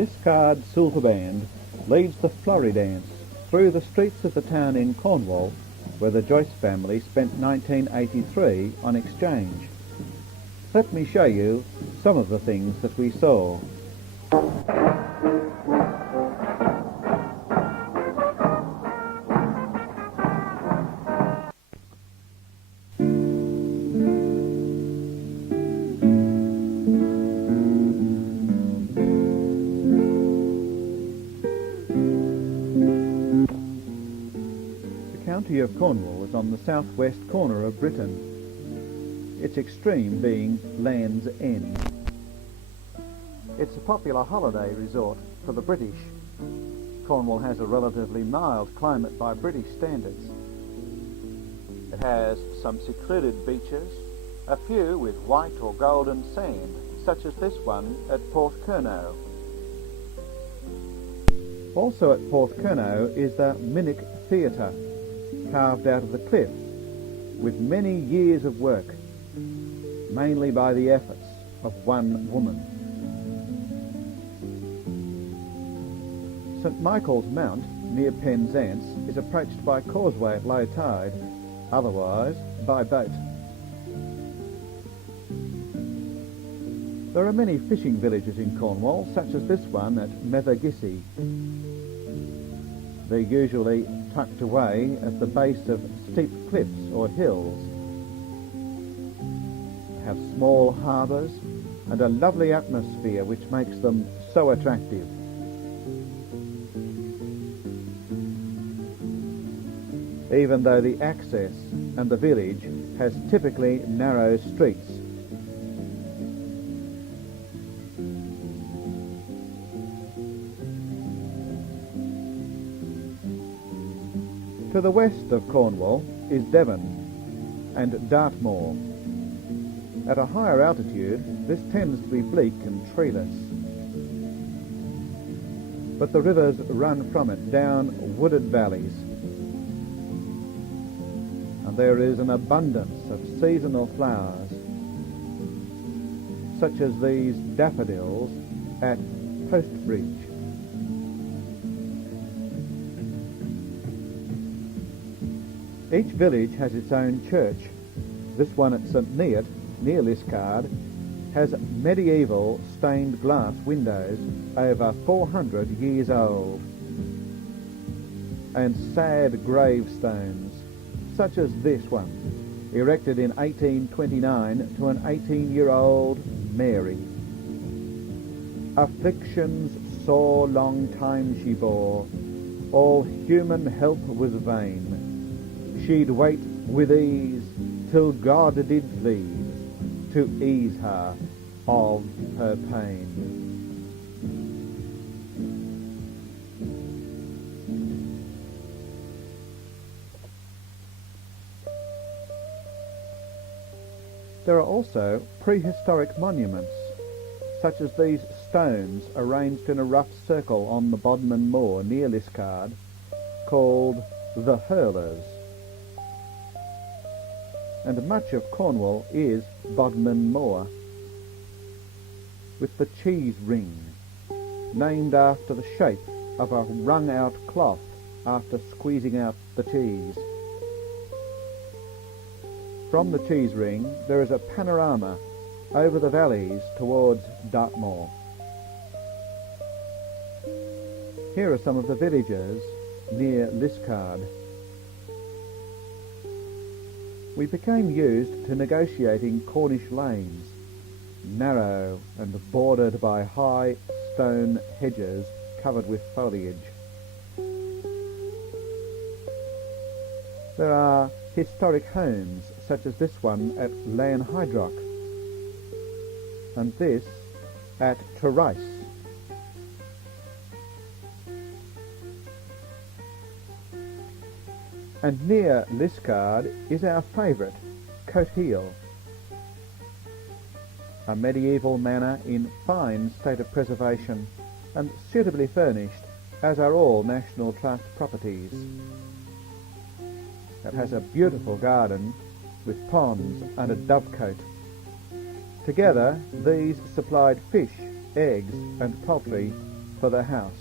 Liscard Silver Band leads the Florrie dance through the streets of the town in Cornwall, where the Joyce family spent 1983 on exchange. Let me show you some of the things that we saw. The county of Cornwall is on the southwest corner of Britain, its extreme being Land's End. It's a popular holiday resort for the British. Cornwall has a relatively mild climate by British standards. It has some secluded beaches, a few with white or golden sand, such as this one at Porthcurno. Also at Porthcurno is the Minnock Theatre, carved out of the cliff, with many years of work, mainly by the efforts of one woman. St Michael's Mount, near Penzance, is approached by causeway at low tide, otherwise by boat. There are many fishing villages in Cornwall, such as this one at Methergissey. They're usually tucked away at the base of steep cliffs or hills. They have small harbours and a lovely atmosphere which makes them so attractive. Even though the access and the village has typically narrow streets. To the west of Cornwall is Devon and Dartmoor. At a higher altitude, this tends to be bleak and treeless. But the rivers run from it down wooded valleys, and there is an abundance of seasonal flowers, such as these daffodils at Postbridge. Each village has its own church. This one at St Neot, near Liscard, has medieval stained glass windows over 400 years old, and sad gravestones, such as this one, erected in 1829 to an 18-year-old Mary. Afflictions sore long time she bore, all human help was vain. She'd wait with ease till God did please to ease her of her pain. There are also prehistoric monuments, such as these stones arranged in a rough circle on the Bodmin Moor near Liscard, called the Hurlers. And much of Cornwall is Bodmin Moor, with the cheese ring, named after the shape of a wrung-out cloth after squeezing out the cheese. From the cheese ring there is a panorama over the valleys towards Dartmoor. Here are some of the villages near Liscard. We became used to negotiating Cornish lanes, narrow and bordered by high stone hedges covered with foliage. There are historic homes such as this one at Lanhydrock, and this at Trerice. And near Liscard is our favourite, Coatheel, a medieval manor in fine state of preservation and suitably furnished, as are all National Trust properties. It has a beautiful garden with ponds and a dovecote. Together these supplied fish, eggs and poultry for the house.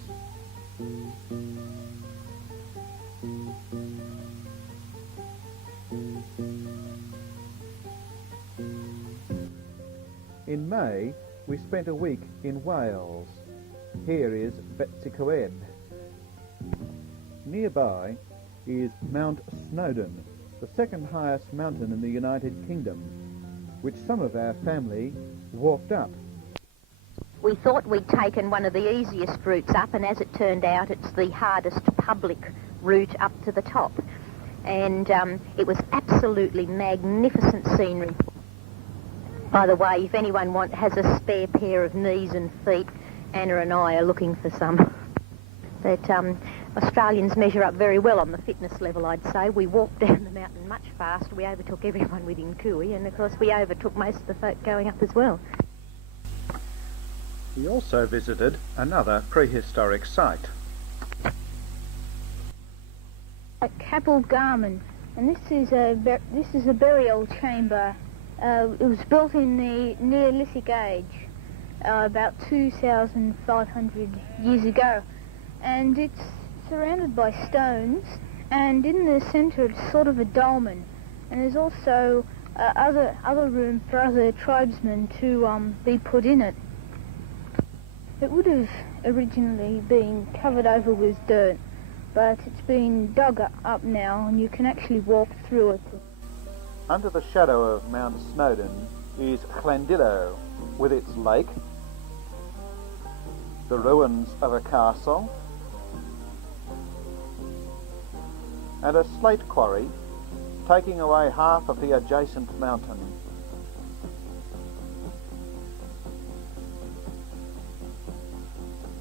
In May, we spent a week in Wales. Here is Betws. Nearby is Mount Snowdon, the second highest mountain in the United Kingdom, which some of our family walked up. We thought we'd taken one of the easiest routes up, and as it turned out, it's the hardest public route up to the top. And it was absolutely magnificent scenery. By the way, if anyone has a spare pair of knees and feet, Anna and I are looking for some. But Australians measure up very well on the fitness level, I'd say. We walked down the mountain much faster. We overtook everyone within Kui, and of course we overtook most of the folk going up as well. We also visited another prehistoric site. At Capel Garman, and this is a burial chamber. It was built in the Neolithic age, about 2,500 years ago, and it's surrounded by stones, and in the centre it's sort of a dolmen, and there's also other room for other tribesmen to be put in it. It would have originally been covered over with dirt, but it's been dug up now, and you can actually walk through it. Under the shadow of Mount Snowdon is Llandilo, with its lake, the ruins of a castle, and a slate quarry taking away half of the adjacent mountain.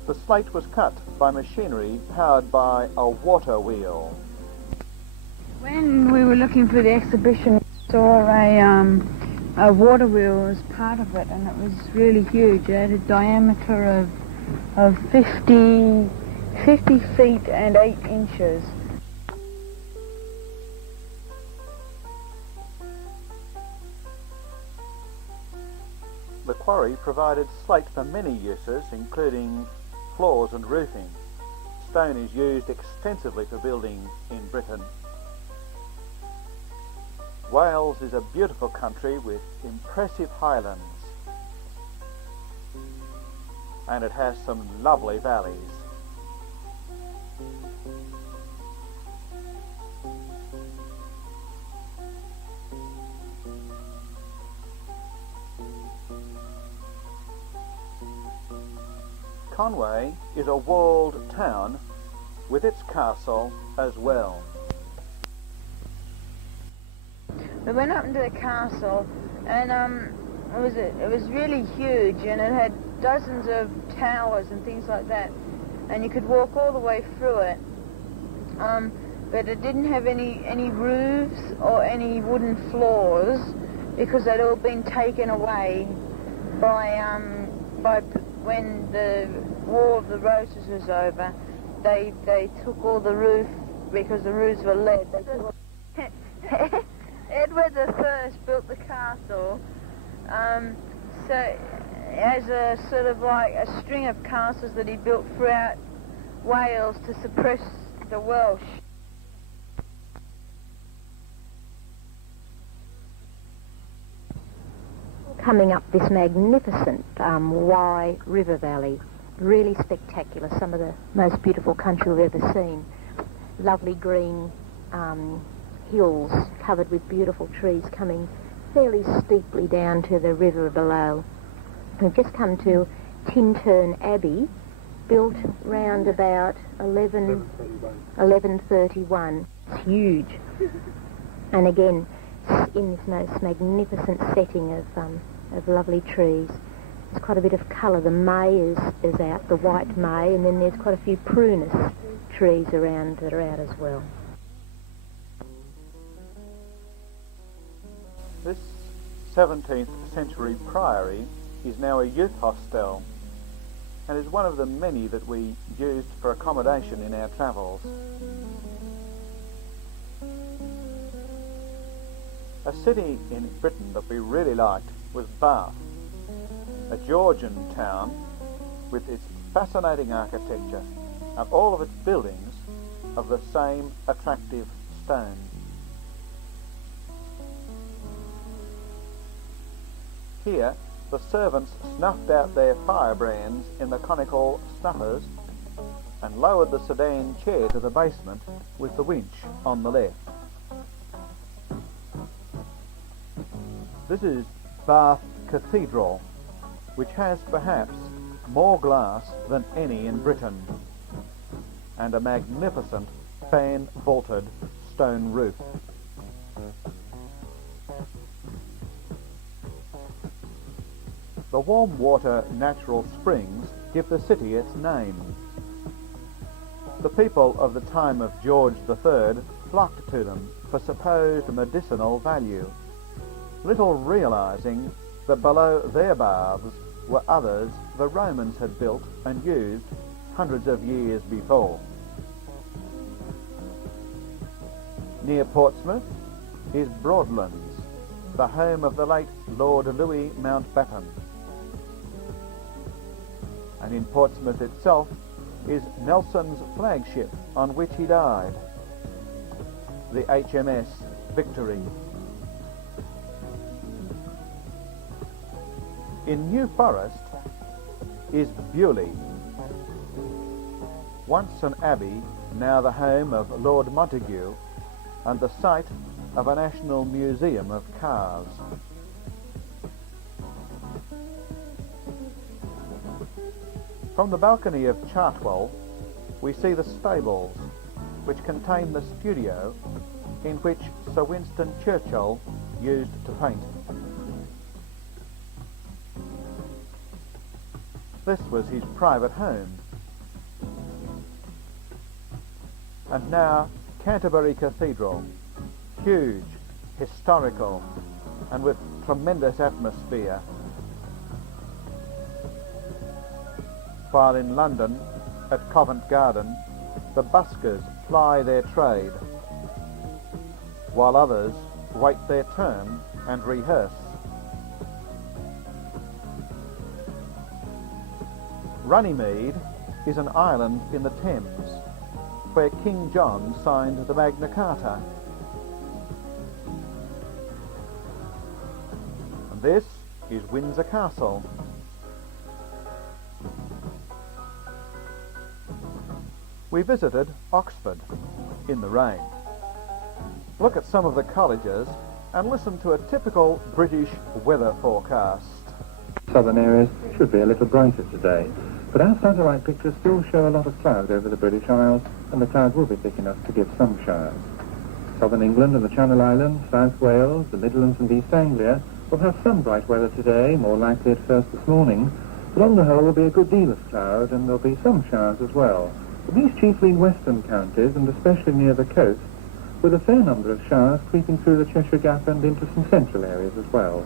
The slate was cut by machinery powered by a water wheel. When we were looking for the exhibition, we saw a water wheel as part of it, and it was really huge. It had a diameter of 50 feet and 8 inches. The quarry provided slate for many uses, including floors and roofing. Stone is used extensively for building in Britain. Wales is a beautiful country with impressive highlands, and it has some lovely valleys. Conway is a walled town with its castle as well. We went up into the castle, and it was really huge, and it had dozens of towers and things like that, and you could walk all the way through it. But it didn't have any roofs or any wooden floors, because they'd all been taken away by when the War of the Roses was over. They took all the roof, because the roofs were lead. Edward I built the castle, so as a sort of like a string of castles that he built throughout Wales to suppress the Welsh. Coming up this magnificent Wye River Valley, really spectacular, some of the most beautiful country we've ever seen. Lovely green hills covered with beautiful trees coming fairly steeply down to the river below. We've just come to Tintern Abbey, built round about 1131. It's huge. And again, in this most magnificent setting of lovely trees. There's quite a bit of colour. The may is out, the white may, and then there's quite a few prunus trees around that are out as well. This 17th century priory is now a youth hostel and is one of the many that we used for accommodation in our travels. A city in Britain that we really liked was Bath, a Georgian town with its fascinating architecture, and all of its buildings of the same attractive stone. Here, the servants snuffed out their firebrands in the conical snuffers and lowered the sedan chair to the basement with the winch on the left. This is Bath Cathedral, which has perhaps more glass than any in Britain, and a magnificent fan-vaulted stone roof. The warm water natural springs give the city its name. The people of the time of George III flocked to them for supposed medicinal value, little realizing that below their baths were others the Romans had built and used hundreds of years before. Near Portsmouth is Broadlands, the home of the late Lord Louis Mountbatten. And in Portsmouth itself is Nelson's flagship on which he died, the HMS Victory. In New Forest is Beaulieu, once an abbey, now the home of Lord Montague and the site of a national museum of cars. From the balcony of Chartwell, we see the stables, which contain the studio in which Sir Winston Churchill used to paint. This was his private home. And now Canterbury Cathedral, huge, historical, and with tremendous atmosphere. While in London, at Covent Garden, the buskers ply their trade, while others wait their turn and rehearse. Runnymede is an island in the Thames, where King John signed the Magna Carta. And this is Windsor Castle. We visited Oxford in the rain. Look at some of the colleges and listen to a typical British weather forecast. Southern areas should be a little brighter today, but our satellite pictures still show a lot of cloud over the British Isles, and the cloud will be thick enough to give some showers. Southern England and the Channel Islands, South Wales, the Midlands and East Anglia will have some bright weather today, more likely at first this morning, but on the whole there'll be a good deal of cloud and there'll be some showers as well. But these chiefly in western counties, and especially near the coast, with a fair number of showers creeping through the Cheshire Gap and into some central areas as well.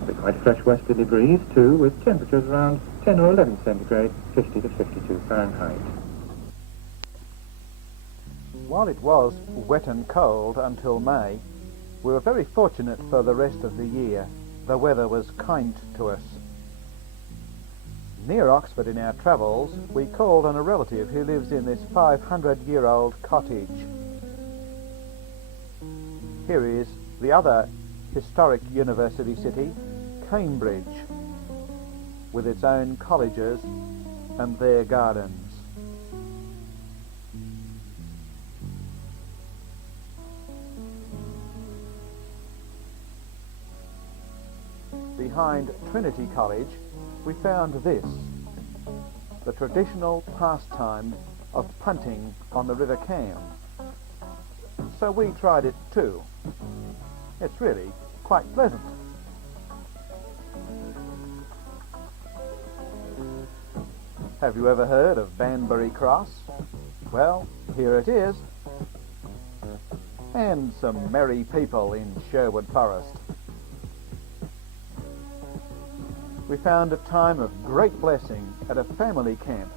There'll be quite a fresh westerly breeze too, with temperatures around 10 or 11 centigrade, 50 to 52 Fahrenheit. While it was wet and cold until May, we were very fortunate for the rest of the year. The weather was kind to us. Near Oxford in our travels, we called on a relative who lives in this 500-year-old cottage. Here is the other historic university city, Cambridge, with its own colleges and their gardens. Behind Trinity College, we found this, the traditional pastime of punting on the River Cam. So we tried it too. It's really quite pleasant. Have you ever heard of Banbury Cross? Well, here it is. And some merry people in Sherwood Forest. We found a time of great blessing at a family camp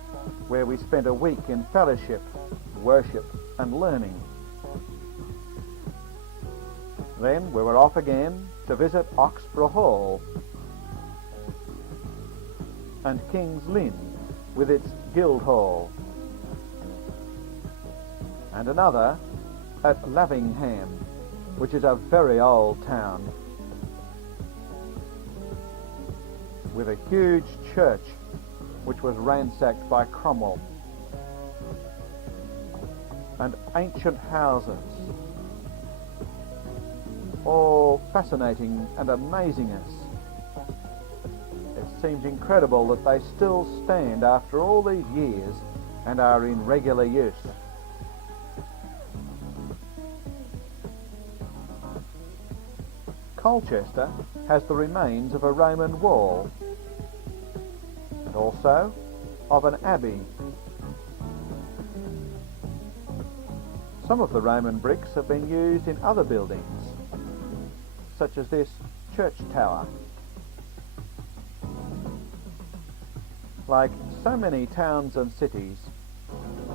where we spent a week in fellowship, worship and learning. Then we were off again to visit Oxburgh Hall and King's Lynn with its Guildhall, and another at Lavingham, which is a very old town with a huge church which was ransacked by Cromwell, and ancient houses, all fascinating and amazing us. It seems incredible that they still stand after all these years and are in regular use. Colchester has the remains of a Roman wall and also of an abbey. Some of the Roman bricks have been used in other buildings, such as this church tower. Like so many towns and cities,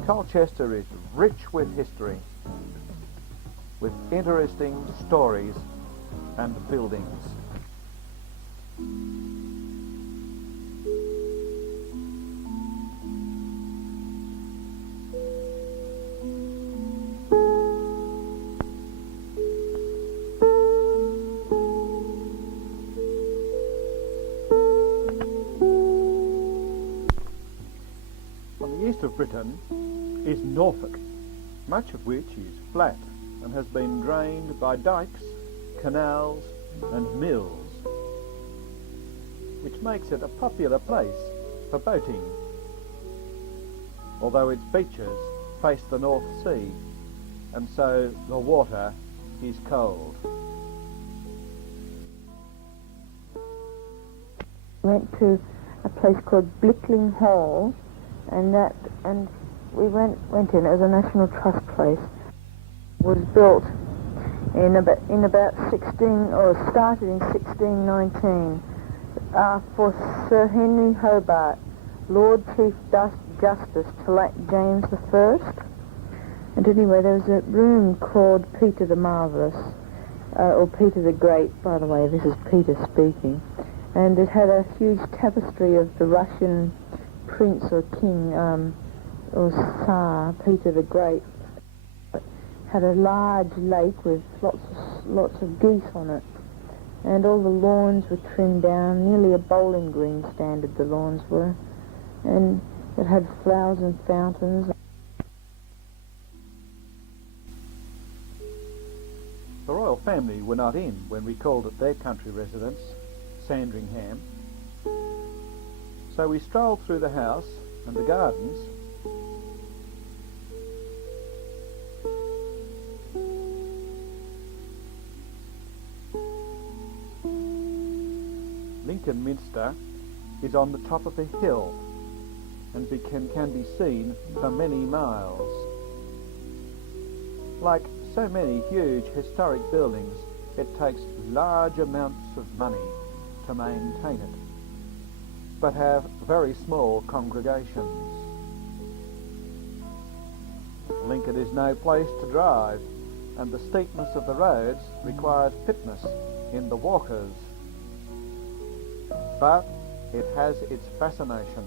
Colchester is rich with history, with interesting stories and buildings. On the east of Britain is Norfolk, much of which is flat and has been drained by dikes, canals and mills, which makes it a popular place for boating, although its beaches face the North Sea and so the water is cold. Went to a place called Blickling Hall, and we went in. It was a National Trust place. It was built in about started in 1619 for Sir Henry Hobart, Lord Chief Justice to late James I. And anyway, there was a room called Peter the Marvellous, or Peter the Great, by the way, this is Peter speaking. And it had a huge tapestry of the Russian prince or king, or Tsar, Peter the Great. It had a large lake with lots of geese on it. And all the lawns were trimmed down, nearly a bowling green standard the lawns were. And it had flowers and fountains. The royal family were not in when we called at their country residence, Sandringham. So we strolled through the house and the gardens, Lincoln Minster is on the top of a hill and can be seen for many miles. Like so many huge historic buildings, it takes large amounts of money to maintain it, but have very small congregations. Lincoln is no place to drive, and the steepness of the roads requires fitness in the walkers. But it has its fascination.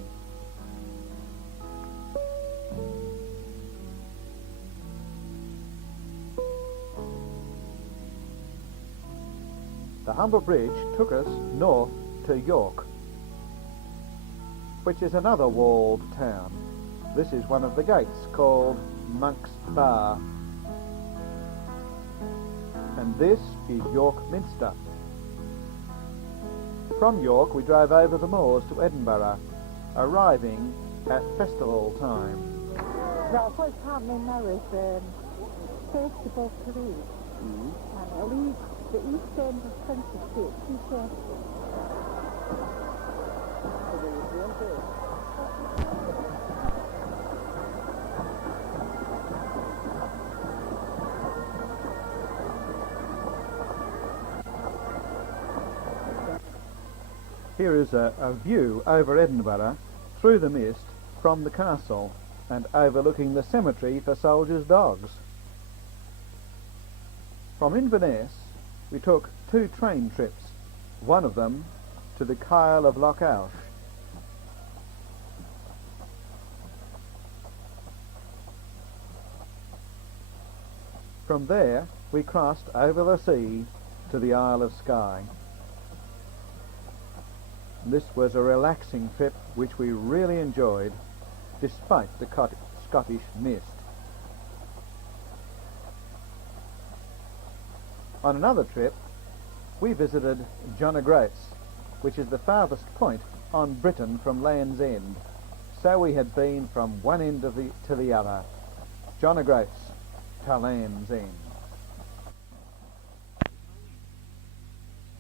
The Humber Bridge took us north to York, which is another walled town. This is one of the gates called Monk's Bar. And this is York Minster. From York we drove over the moors to Edinburgh, arriving at festival time. Well, what's happening now is Festival Parade. And it leaves the east end of Princes Street, two festivals. Here is a view over Edinburgh through the mist from the castle and overlooking the cemetery for soldiers' dogs. From Inverness we took 2 train trips, one of them to the Kyle of Loch Oush. From there, we crossed over the sea to the Isle of Skye. This was a relaxing trip which we really enjoyed, despite the Scottish mist. On another trip, we visited John O'Groats, which is the farthest point on Britain from Land's End. So we had been from one end to the other, John O'Groats to Land's End.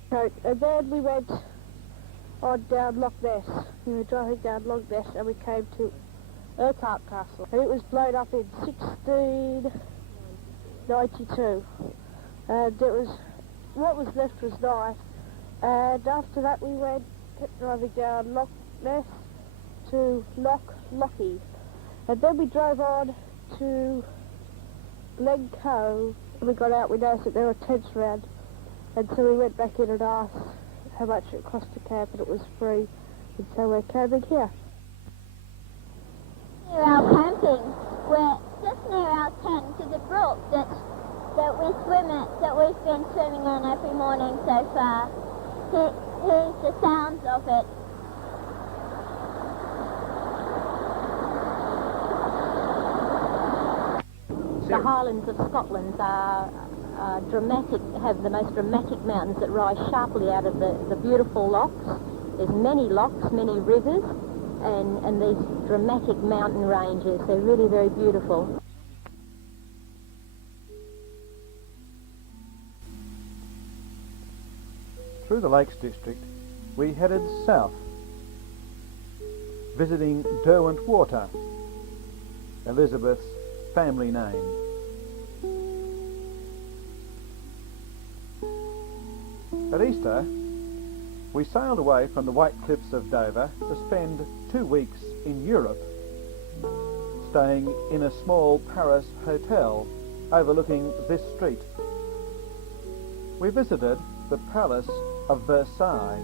So then we went on down Loch Ness. We were driving down Loch Ness and we came to Urquhart Castle. And it was blown up in 1692. And it was, what was left was nice. And after that we kept driving down Loch Ness to Loch Lochy. And then we drove on to Glencoe. When we got out we noticed that there were tents around. And so we went back in and asked how much it cost to camp, and it was free. And so we're camping here. Near our camping, we're just near our tent to the brook that we've been swimming in every morning so far. Here's the sounds of it. The Highlands of Scotland are dramatic, have the most dramatic mountains that rise sharply out of the beautiful lochs. There's many lochs, many rivers, and these dramatic mountain ranges. They're really very beautiful. Through the Lakes District, we headed south, visiting Derwent Water, Elizabeth's family name. At Easter, we sailed away from the White Cliffs of Dover to spend 2 weeks in Europe, staying in a small Paris hotel overlooking this street. We visited the Palace of Versailles,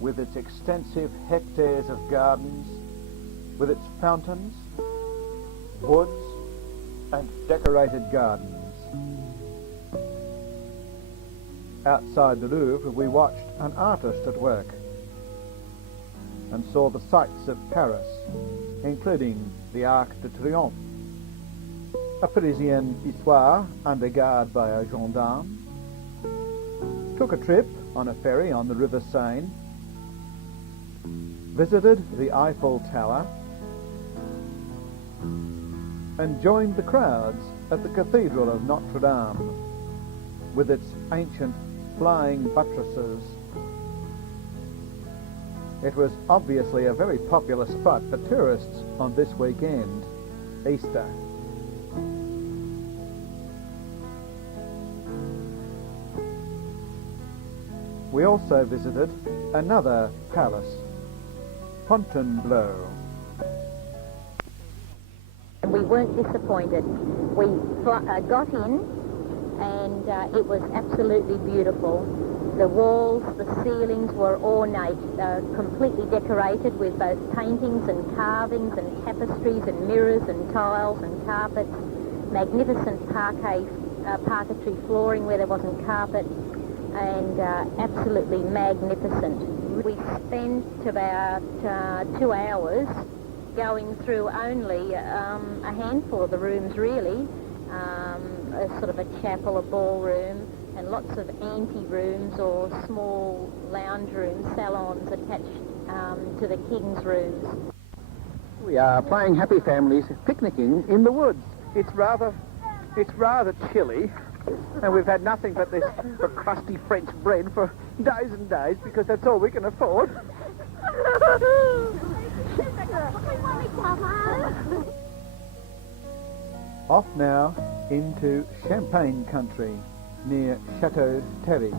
with its extensive hectares of gardens, with its fountains, woods, and decorated gardens. Outside the Louvre, we watched an artist at work and saw the sights of Paris, including the Arc de Triomphe, a Parisian histoire under guard by a gendarme, took a trip on a ferry on the River Seine, visited the Eiffel Tower, and joined the crowds at the Cathedral of Notre Dame, with its ancient flying buttresses. It was obviously a very popular spot for tourists on this weekend, Easter. We also visited another palace, Fontainebleau. We weren't disappointed. We got in, and it was absolutely beautiful. The walls, the ceilings were ornate, completely decorated with both paintings and carvings and tapestries and mirrors and tiles and carpets, magnificent parquetry flooring where there wasn't carpet, and absolutely magnificent. We spent about 2 hours going through only a handful of the rooms, really, a sort of a chapel, a ballroom, and lots of ante-rooms or small lounge rooms, salons attached to the king's rooms. We are playing Happy Families, picnicking in the woods. It's rather chilly, and we've had nothing but this crusty French bread for days and days because that's all we can afford. Off now into Champagne country near Chateau Thierry.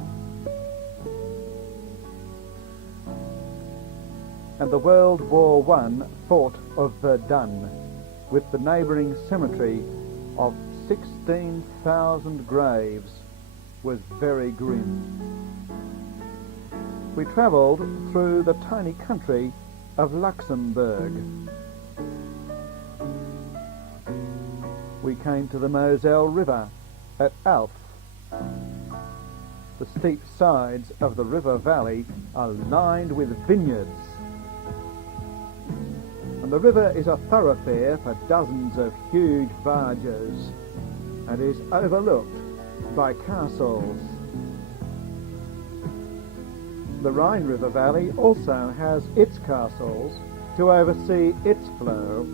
And the World War I fort of Verdun, with the neighbouring cemetery of 16,000 graves, was very grim. We travelled through the tiny country of Luxembourg. we came to the Moselle River at Alf. The steep sides of the river valley are lined with vineyards, and the river is a thoroughfare for dozens of huge barges and is overlooked by castles. The Rhine River Valley also has its castles to oversee its flow.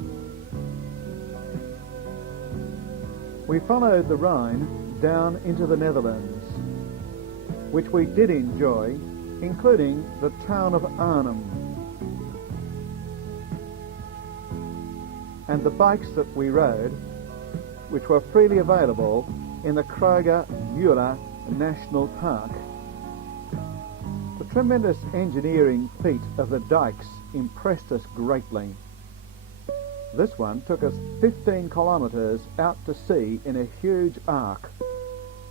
We followed the Rhine down into the Netherlands, which we did enjoy, including the town of Arnhem. And the bikes that we rode, which were freely available in the Kruger Müller National Park. The tremendous engineering feat of the dikes impressed us greatly. This one took us 15 kilometres out to sea in a huge arc.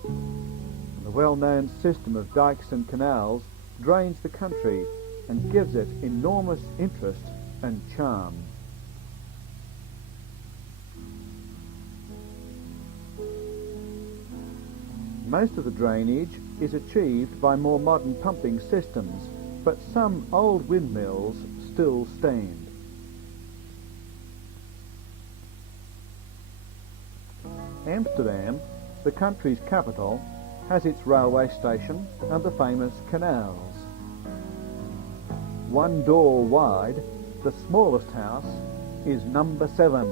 The well-known system of dikes and canals drains the country and gives it enormous interest and charm. Most of the drainage is achieved by more modern pumping systems, but some old windmills still stand. Amsterdam, the country's capital, has its railway station and the famous canals. One door wide, the smallest house is number 7.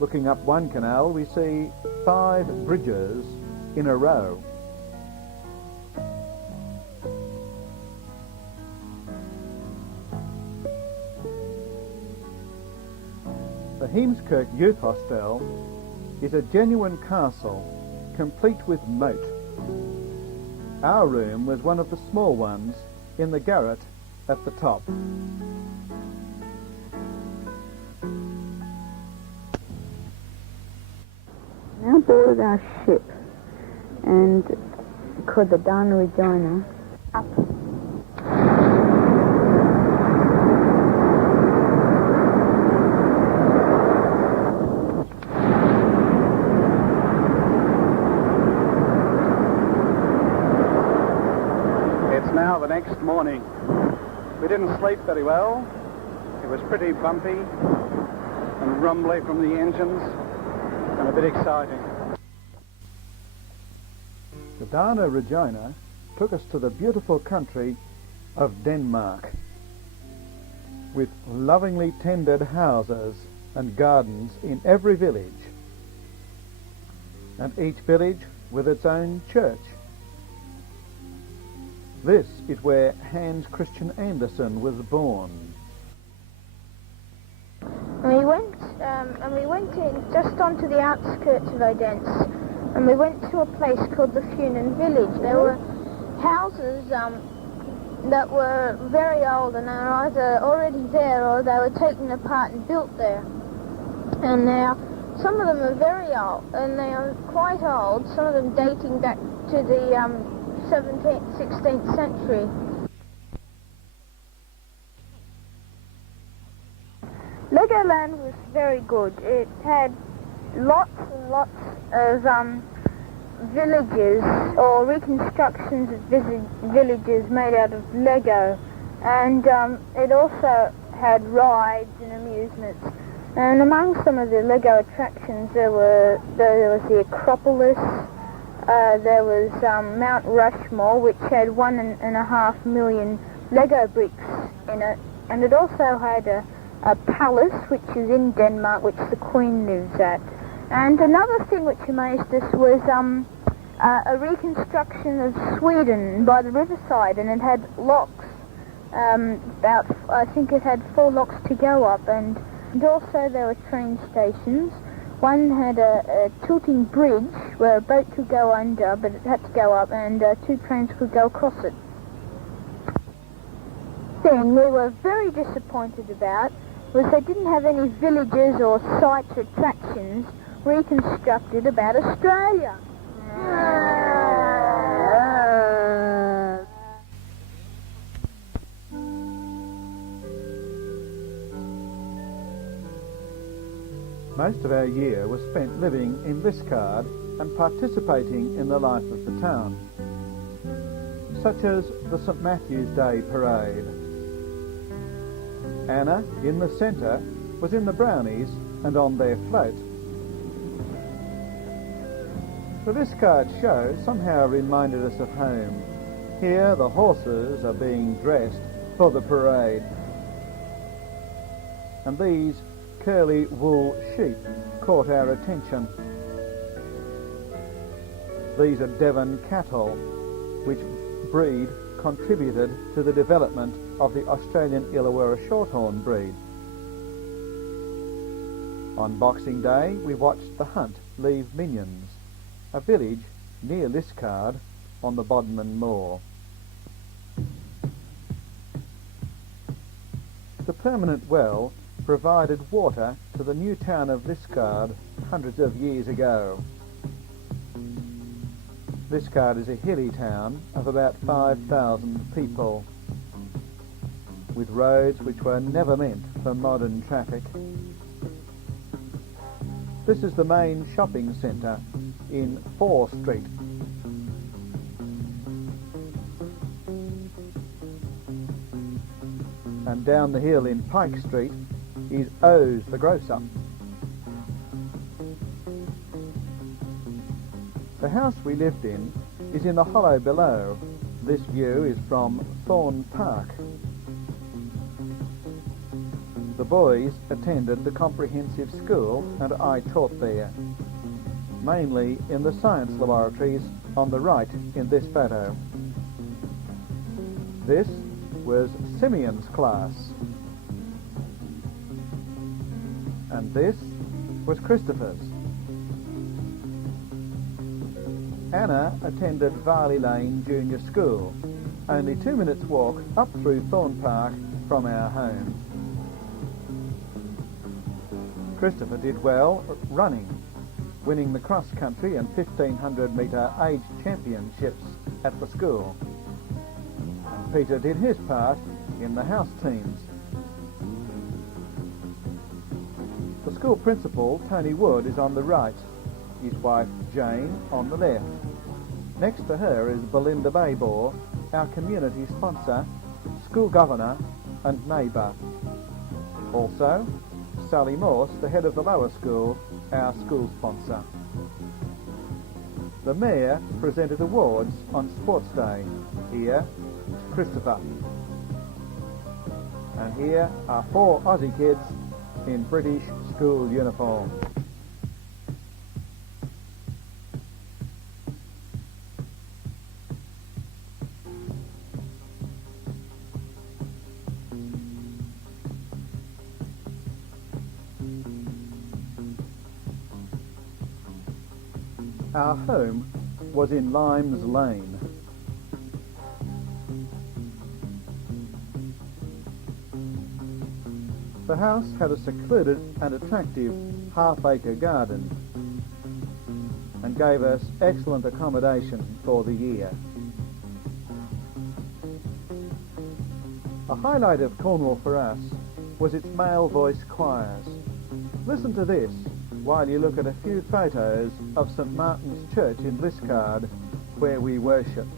Looking up one canal, we see 5 bridges in a row. The Heemskirk Youth Hostel is a genuine castle, complete with moat. Our room was one of the small ones in the garret at the top. Now boarded our ship and called the Dana Regina up. It's now the next morning. We didn't sleep very well. It was pretty bumpy and rumbly from the engines and a bit exciting. The Dana Regina took us to the beautiful country of Denmark, with lovingly tended houses and gardens in every village, and each village with its own church. This is where Hans Christian Andersen was born. And we went in just onto the outskirts of Odense, and we went to a place called the Funen village. There were houses that were very old, and they were either already there or they were taken apart and built there. And now some of them are very old, and they are quite old, some of them dating back to the 17th, 16th century. Legoland was very good. It had lots and lots of villages or reconstructions of villages made out of Lego, and it also had rides and amusements. And among some of the Lego attractions, there was the Acropolis. There was Mount Rushmore, which had 1.5 million Lego bricks in it, and it also had a palace, which is in Denmark, which the Queen lives at. And another thing which amazed us was a reconstruction of Sweden by the riverside, and it had locks. I think it had 4 locks to go up, and also there were train stations. One had a tilting bridge where a boat could go under, but it had to go up, and 2 trains could go across it. Thing we were very disappointed about was they didn't have any villages or sites or attractions reconstructed about Australia. Most of our year was spent living in Liskeard and participating in the life of the town, such as the St Matthew's Day Parade. Anna, in the centre, was in the brownies and on their float. The Liskeard show somehow reminded us of home. Here the horses are being dressed for the parade, and these curly wool sheep caught our attention. These are Devon cattle, which breed contributed to the development of the Australian Illawarra Shorthorn breed. On Boxing Day we watched the hunt leave Minions, a village near Liskeard on the Bodmin Moor. The permanent well provided water to the new town of Liskeard hundreds of years ago. Liskeard is a hilly town of about 5,000 people, with roads which were never meant for modern traffic. This is the main shopping centre in Fore Street. And down the hill in Pike Street is O's the grocer. The house we lived in is in the hollow below. This view is from Thorne Park. The boys attended the comprehensive school and I taught there, mainly in the science laboratories on the right in this photo. This was Simeon's class, and this was Christopher's. Anna attended Varley Lane Junior School, only 2 minutes walk up through Thorne Park from our home. Christopher did well running, winning the cross-country and 1500 metre age championships at the school. And Peter did his part in the house teams. The school principal, Tony Wood, is on the right, his wife Jane on the left. Next to her is Belinda Baybor, our community sponsor, school governor and neighbour. Also, Sally Morse, the head of the lower school, our school sponsor. The Mayor presented awards on Sports Day. Here is Christopher. And here are 4 Aussie kids in British school uniform. Our home was in Limes Lane. The house had a secluded and attractive half-acre garden and gave us excellent accommodation for the year. A highlight of Cornwall for us was its male voice choirs. Listen to this while you look at a few photos of St Martin's Church in Liskeard, where we worshipped.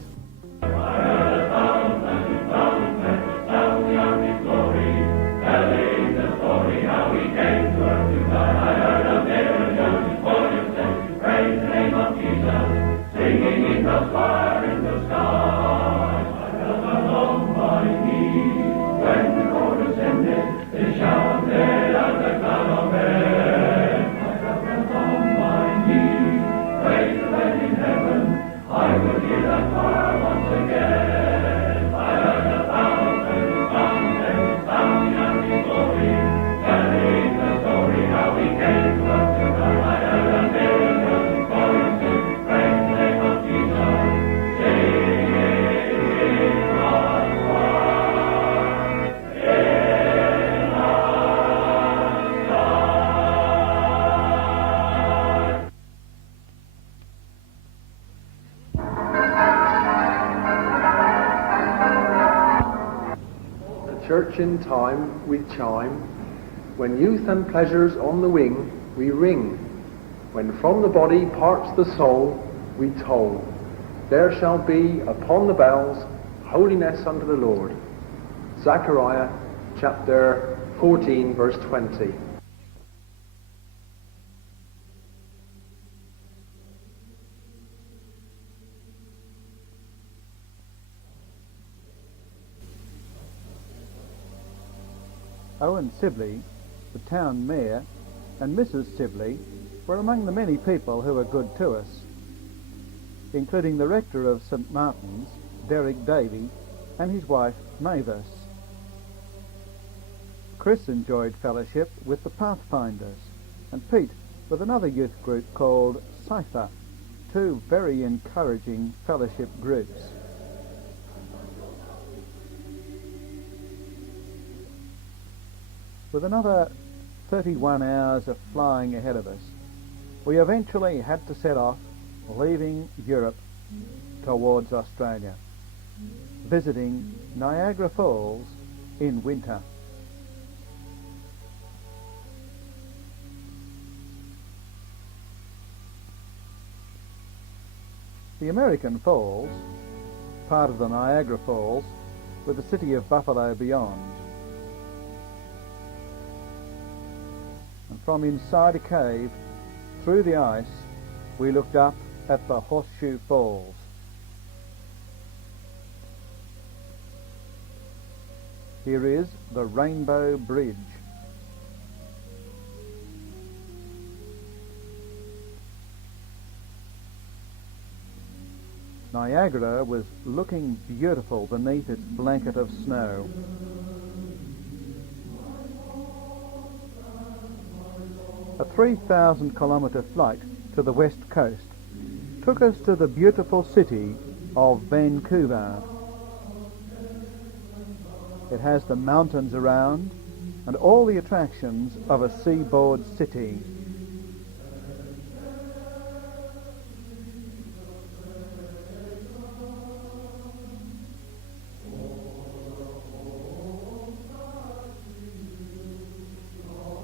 Church in time with chime, When youth and pleasures on the wing, we ring. When from the body parts the soul, we toll. There shall be upon the bells holiness unto the Lord. Zechariah chapter 14 verse 20. Owen Sibley, the town mayor, and Mrs. Sibley were among the many people who were good to us, including the rector of St Martin's, Derek Davey, and his wife Mavis. Chris enjoyed fellowship with the Pathfinders, and Pete with another youth group called Cypher, two very encouraging fellowship groups. With another 31 hours of flying ahead of us, we eventually had to set off, leaving Europe towards Australia, visiting Niagara Falls in winter. The American Falls, part of the Niagara Falls, with the city of Buffalo beyond. And from inside a cave, through the ice, we looked up at the Horseshoe Falls. Here is the Rainbow Bridge. Niagara was looking beautiful beneath its blanket of snow. A 3,000-kilometre flight to the west coast took us to the beautiful city of Vancouver. It has the mountains around and all the attractions of a seaboard city.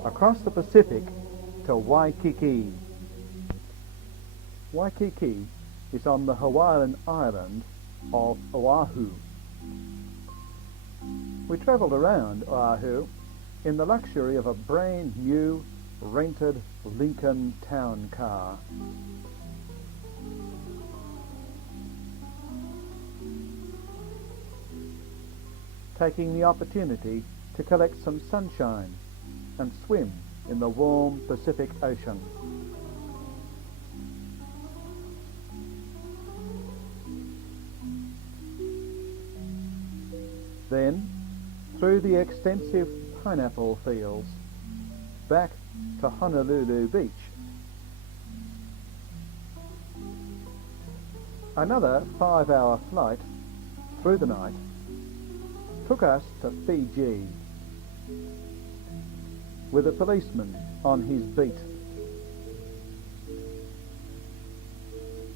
Across the Pacific to Waikiki. Waikiki is on the Hawaiian island of Oahu. We travelled around Oahu in the luxury of a brand new rented Lincoln town car. Taking the opportunity to collect some sunshine and swim in the warm Pacific Ocean. Then, through the extensive pineapple fields, back to Honolulu Beach. Another 5-hour flight through the night took us to Fiji, with a policeman on his beat.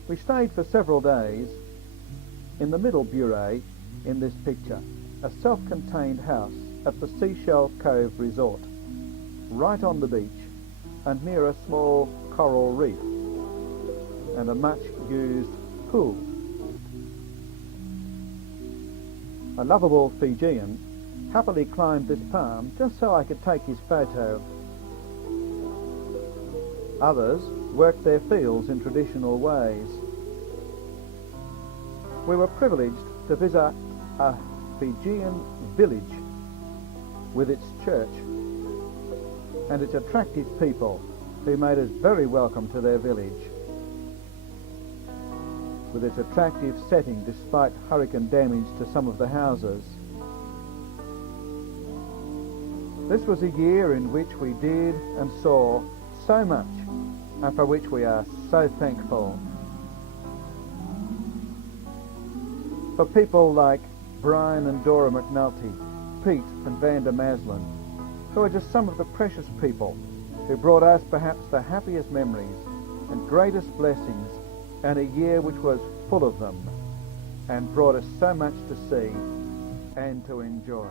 We stayed for several days in the Middle Bure in this picture, a self-contained house at the Seashell Cove Resort, right on the beach and near a small coral reef and a much-used pool. A lovable Fijian happily climbed this palm just so I could take his photo. Others worked their fields in traditional ways. We were privileged to visit a Fijian village with its church and its attractive people who made us very welcome to their village, with its attractive setting despite hurricane damage to some of the houses. This was a year in which we did and saw so much, and for which we are so thankful. For people like Brian and Dora McNulty, Pete and Vanda Maslin, who are just some of the precious people who brought us perhaps the happiest memories and greatest blessings, and a year which was full of them, and brought us so much to see and to enjoy.